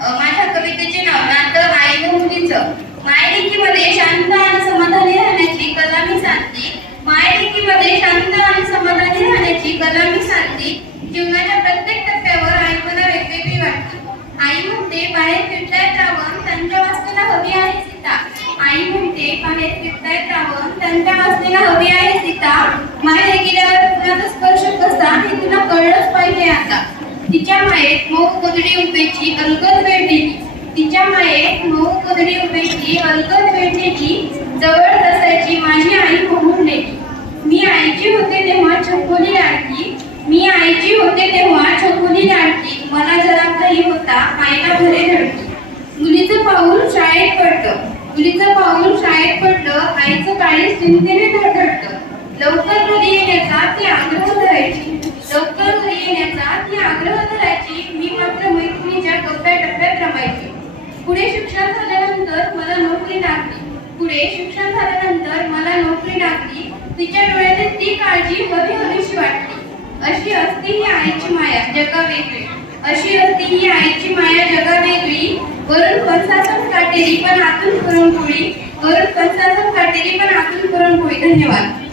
माझ्या कवितेचे नाव नाटक आई व मुलीचं. मायलेकीमध्ये शांत आणि समाधानी राहण्याची कला मी सांगते. मायलेकीमध्ये शांत आणि समाधानी राहण्याची कला मी सांगते. जीवनाच्या प्रत्येक टप्प्यावर आई मला वेगवेगळी वाटते. आई म्हणते बाहेर फिरतायत रावण, त्यांच्या वासनेला हवी आहे सीता. आई म्हणते बाहेर फिरतायत रावण, त्यांच्या वासनेला हवी आहे सीता. माहेर गेल्यावर कुणाचा स्पर्श कसा हे तुला कळलंच पाहिजे आता. तिच्या मायेत मऊ कोदडी उभेची अलगद वेळ दिली. तिच्या मायेत मऊ कोदडी उभेची अलगद वेळ दिली. जवळ बसायची माझी आई म्हणून नेली. मी आईची होते तेव्हा छकुली लाडकी. मी आईची होते तेव्हा छकुली लाडकी. मला जरा घरी होता आईला घरे धडकी. मुलीचं पाऊल शाळेत पडलं. मुलीचं पाऊल शाळेत पडलं. आईचं काळीज चिंतेने धडधडतं. लवकर घरी येण्याचा ती आग्रह धरायची. लवकर घरी येण्याचा ती आग्रह धरायची. मी मात्र मैत्रिणीच्या टप्प्याटप्प्यात रमायची. पुढे शिक्षण झाल्यानंतर मला नोकरी लागली. पुढे शिक्षण झाल्यानंतर मला नोकरी लागली. तिच्या डोळ्यात ती काळजी हवी हवीशी वाटली. अशी असती ही आईची माया जगा वेगळी. अशी असती ही आईची माया जगा वेगळी. वरून पंचासम काटेरी पण आतून पुरणपोळी. वरून पंचासम काटेरी पण आतून पुरणपोळी. धन्यवाद.